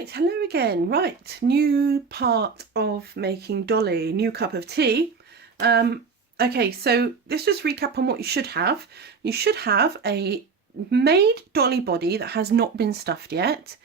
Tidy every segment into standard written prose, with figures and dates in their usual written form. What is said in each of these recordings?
Right, hello again. Right, new part of making Dolly, new cup of tea. Okay, so let's just recap on what you should have. You should have a made Dolly body that has not been stuffed yet,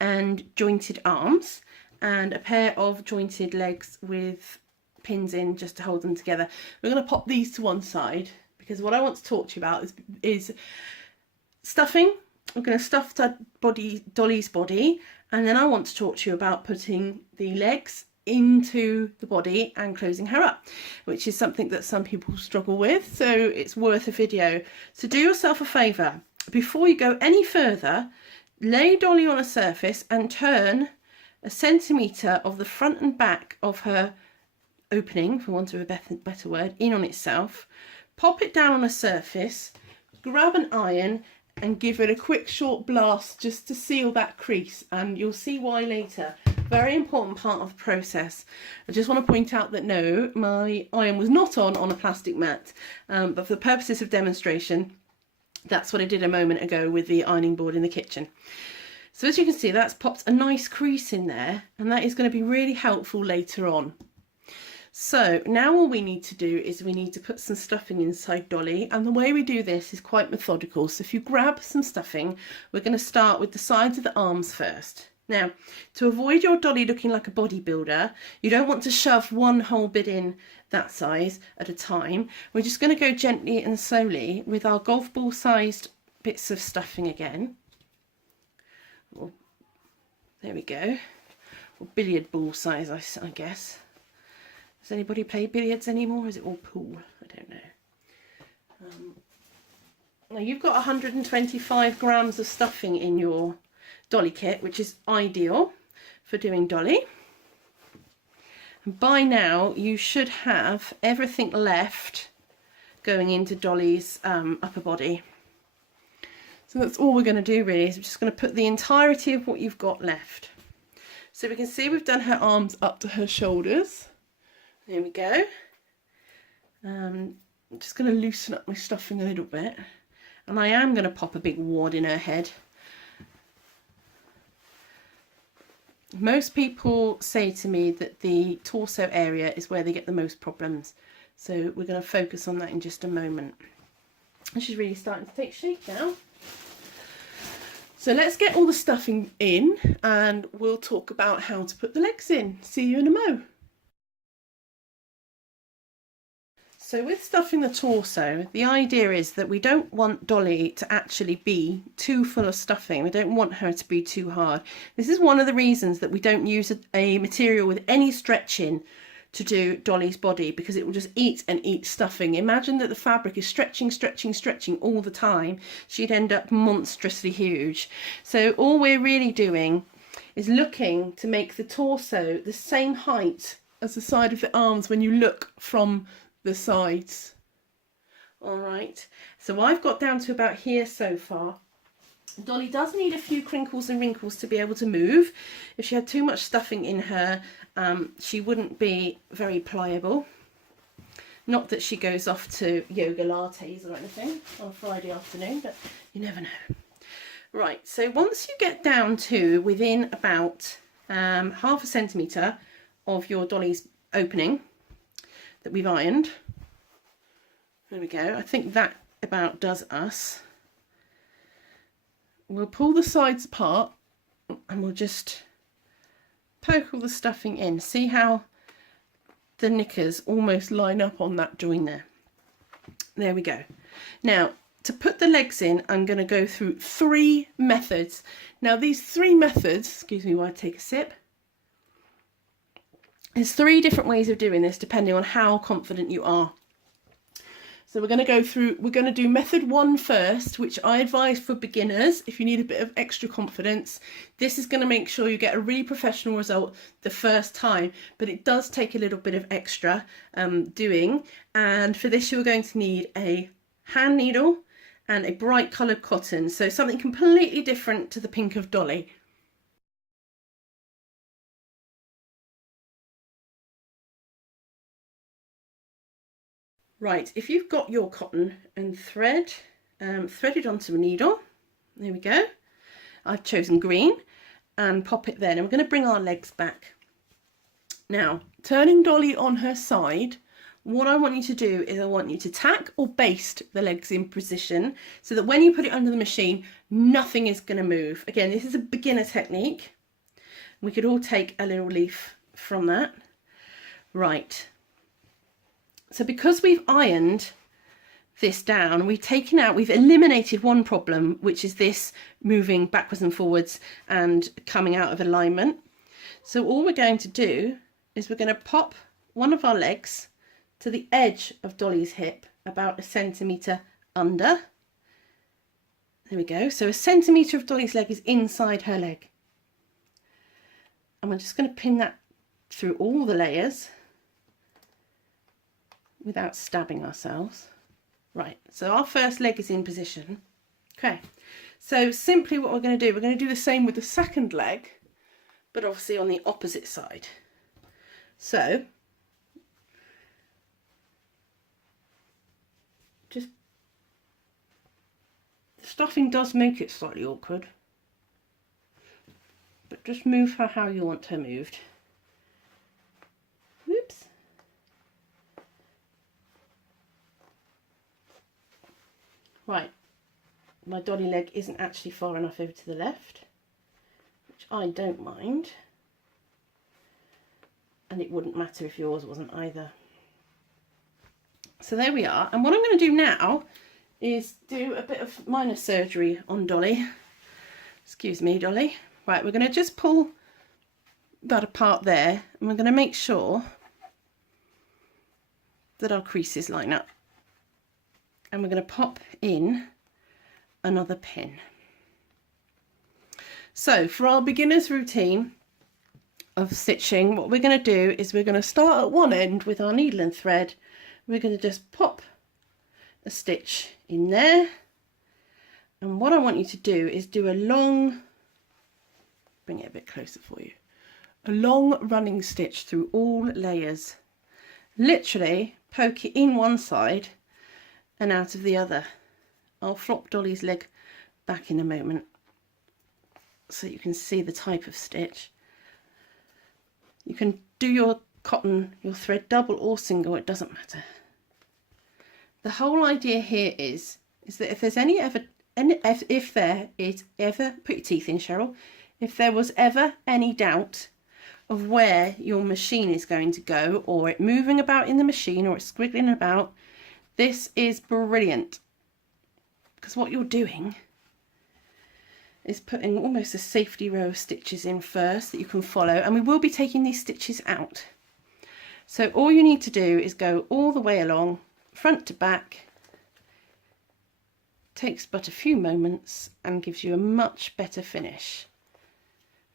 and jointed arms, and a pair of jointed legs with pins in just to hold them together. We're going to pop these to one side because what I want to talk to you about is stuffing. We're going to stuff Dolly's body, and then I want to talk to you about putting the legs into the body and closing her up, which is something that some people struggle with, so it's worth a video. So do yourself a favour, before you go any further, lay Dolly on a surface and turn 1 centimetre of the front and back of her opening, for want of a better word, in on itself. Pop it down on a surface, grab an iron and give it a quick short blast just to seal that crease, and you'll see why later. Very important part of the process. I just want to point out that no, my iron was not on a plastic mat, but for the purposes of demonstration, that's what I did a moment ago with the ironing board in the kitchen. So as you can see, that's popped a nice crease in there, and that is going to be really helpful later on. So now all we need to do is we need to put some stuffing inside Dolly, and the way we do this is quite methodical. So if you grab some stuffing, we're going to start with the sides of the arms first. Now, to avoid your Dolly looking like a bodybuilder, you don't want to shove one whole bit in that size at a time. We're just going to go gently and slowly with our golf ball sized bits of stuffing again. Well, there we go. Or billiard ball size, I guess. Does anybody play billiards anymore? Is it all pool? I don't know. Now you've got 125 grams of stuffing in your Dolly kit, which is ideal for doing Dolly. And by now you should have everything left going into Dolly's upper body. So that's all we're going to do really, is we're just going to put the entirety of what you've got left. So we can see we've done her arms up to her shoulders. There we go. I'm just going to loosen up my stuffing a little bit, and I am going to pop a big wad in her head. Most people say to me that the torso area is where they get the most problems, so we're going to focus on that in just a moment. She's really starting to take shape now. So let's get all the stuffing in and we'll talk about how to put the legs in. See you in a mo. So with stuffing the torso, the idea is that we don't want Dolly to actually be too full of stuffing. We don't want her to be too hard. This is one of the reasons that we don't use a material with any stretching to do Dolly's body, because it will just eat and eat stuffing. Imagine that the fabric is stretching all the time. She'd end up monstrously huge. So all we're really doing is looking to make the torso the same height as the side of the arms when you look from the sides. All right, so I've got down to about here so far. Dolly does need a few crinkles and wrinkles to be able to move. If she had too much stuffing in her, she wouldn't be very pliable. Not that she goes off to yoga lattes or anything on a Friday afternoon, but you never know. Right, so once you get down to within about 1/2 centimetre of your Dolly's opening that we've ironed, there we go, I think that about does us. We'll pull the sides apart and we'll just poke all the stuffing in. See how the knickers almost line up on that join there. There we go. Now to put the legs in, I'm going to go through 3 methods. Now these 3 methods, excuse me while I take a sip, there's 3 different ways of doing this depending on how confident you are. So we're going to go through, we're going to do method 1 first, which I advise for beginners if you need a bit of extra confidence. This is going to make sure you get a really professional result the first time, but it does take a little bit of extra doing. And for this you're going to need a hand needle and a bright coloured cotton, so something completely different to the pink of Dolly. Right, if you've got your cotton and thread, thread it onto a needle. There we go. I've chosen green, and pop it there. And we're going to bring our legs back. Now, turning Dolly on her side, what I want you to do is I want you to tack or baste the legs in position so that when you put it under the machine, nothing is going to move. Again, this is a beginner technique. We could all take a little leaf from that. Right. So because we've ironed this down, we've eliminated one problem, which is this moving backwards and forwards and coming out of alignment. So all we're going to do is we're going to pop one of our legs to the edge of Dolly's hip, about 1 centimetre under. There we go. So 1 centimetre of Dolly's leg is inside her leg. And we're just going to pin that through all the layers without stabbing ourselves. Right, so our first leg is in position. Okay, so simply what we're going to do, we're going to do the same with the second leg, but obviously on the opposite side. So just, the stuffing does make it slightly awkward, but just move her how you want her moved. Whoops. Right, my Dolly leg isn't actually far enough over to the left, which I don't mind, and it wouldn't matter if yours wasn't either. So there we are, and what I'm going to do now is do a bit of minor surgery on Dolly. Excuse me, Dolly. Right, we're going to just pull that apart there, and we're going to make sure that our creases line up. And we're going to pop in another pin. So for our beginner's routine of stitching, what we're going to do is we're going to start at one end with our needle and thread. We're going to just pop a stitch in there, and what I want you to do is do a long, bring it a bit closer for you, a long running stitch through all layers. Literally poke it in one side and out of the other. I'll flop Dolly's leg back in a moment so you can see the type of stitch. You can do your cotton, your thread double or single, it doesn't matter. The whole idea here is that if there's if there is ever, put your teeth in, Cheryl, if there was ever any doubt of where your machine is going to go, or it moving about in the machine, or it's squiggling about, this is brilliant, because what you're doing is putting almost a safety row of stitches in first that you can follow, and we will be taking these stitches out. So all you need to do is go all the way along, front to back. Takes but a few moments and gives you a much better finish.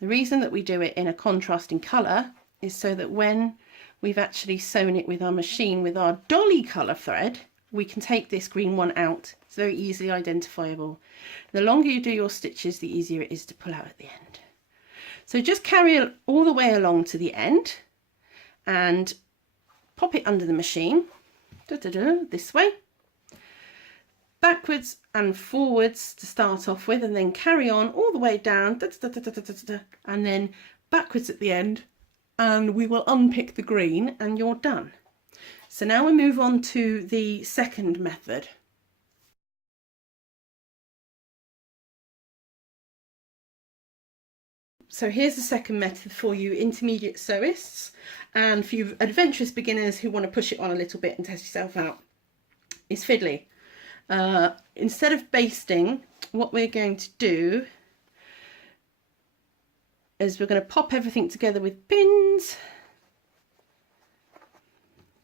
The reason that we do it in a contrasting colour is so that when we've actually sewn it with our machine with our Dolly colour thread, we can take this green one out. It's very easily identifiable. The longer you do your stitches, the easier it is to pull out at the end. So just carry it all the way along to the end and pop it under the machine, this way, backwards and forwards to start off with, and then carry on all the way down, and then backwards at the end, and we will unpick the green and you're done. So now we move on to the second method. So here's the second method for you intermediate sewists, and for you adventurous beginners who want to push it on a little bit and test yourself out. It's fiddly. Instead of basting, what we're going to do is we're going to pop everything together with pins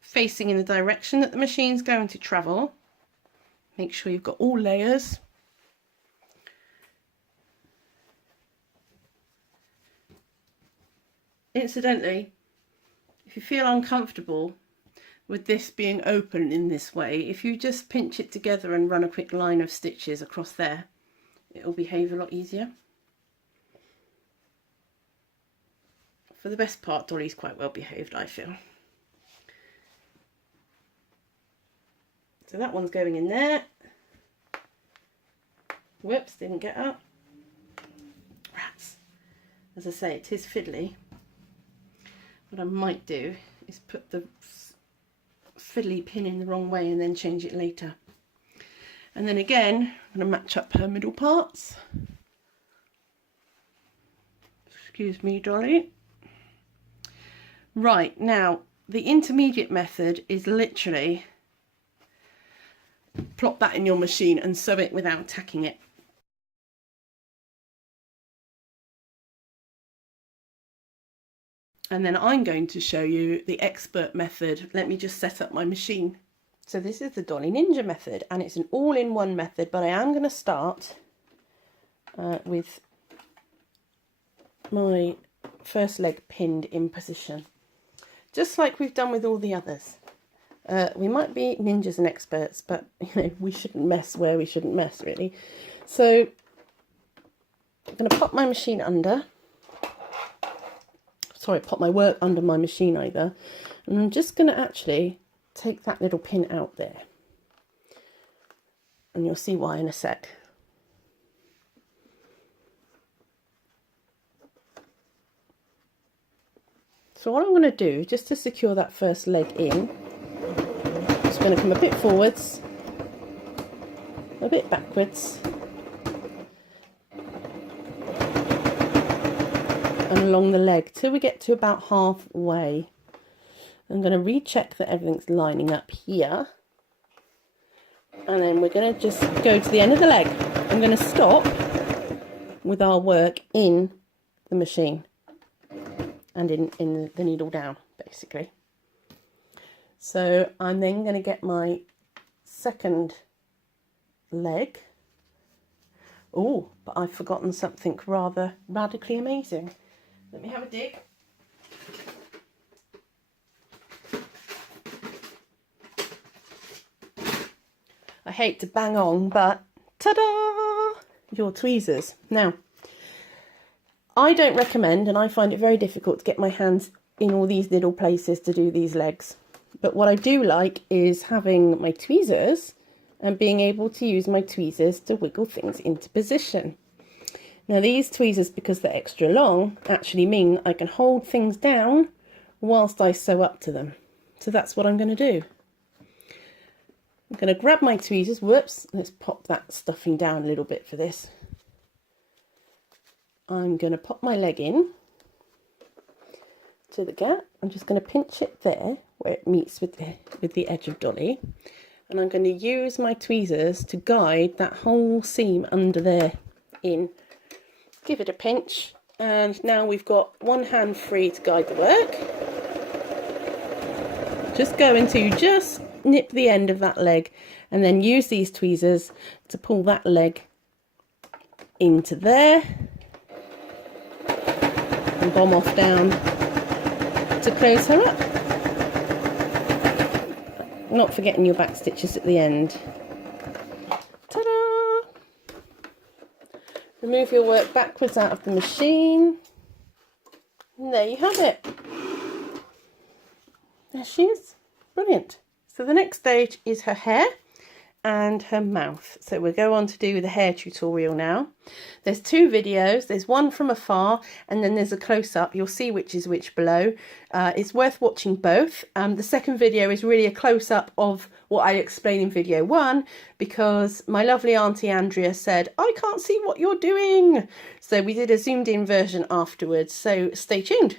facing in the direction that the machine's going to travel. Make sure you've got all layers. Incidentally, if you feel uncomfortable with this being open in this way, if you just pinch it together and run a quick line of stitches across there, it'll behave a lot easier. For the best part, Dolly's quite well behaved, I feel. So that one's going in there. Whoops, didn't get up. Rats. as I say, it is fiddly. What I might do is put the fiddly pin in the wrong way and then change it later. And then again, I'm going to match up her middle parts. Excuse me, Dolly. Right, now the intermediate method is literally plop that in your machine and sew it without tacking it. And then I'm going to show you the expert method. Let me just set up my machine. So this is the Dolly Ninja method, and it's an all-in-one method, but I am going to start with my first leg pinned in position, just like we've done with all the others. We might be ninjas and experts, but we shouldn't mess where we shouldn't mess, really. So I'm going to pop my machine under. Sorry, pop my work under my machine either. And I'm just going to actually take that little pin out there. And you'll see why in a sec. So what I'm going to do, just to secure that first leg in, I'm just going to come a bit forwards, a bit backwards, and along the leg till we get to about halfway. I'm going to recheck that everything's lining up here, and then we're going to just go to the end of the leg. I'm going to stop with our work in the machine and in the needle down, basically. So I'm then going to get my second leg. Oh, but I've forgotten something rather radically amazing. Let me have a dig. I hate to bang on, but ta-da! Your tweezers. Now, I don't recommend, and I find it very difficult to get my hands in all these little places to do these legs. But what I do like is having my tweezers and being able to use my tweezers to wiggle things into position. Now these tweezers, because they're extra long, actually mean I can hold things down whilst I sew up to them. So that's what I'm going to do. I'm going to grab my tweezers. Whoops, let's pop that stuffing down a little bit for this. I'm going to pop my leg in to the gap. I'm just going to pinch it there where it meets with the edge of Dolly. And I'm going to use my tweezers to guide that whole seam under there in. Give it a pinch, and now we've got one hand free to guide the work. Just going to just nip the end of that leg and then use these tweezers to pull that leg into there and bomb off down to close her up. Not forgetting your back stitches at the end. Ta-da! Remove your work backwards out of the machine. And there you have it. There she is. Brilliant. So the next stage is her hair and her mouth. So we'll go on to do the hair tutorial now. There's two videos. There's one from afar and then there's a close-up. You'll see which is which below. It's worth watching both. The second video is really a close-up of what I explained in video one, because my lovely Auntie Andrea said, I can't see what you're doing. So we did a zoomed in version afterwards. So stay tuned.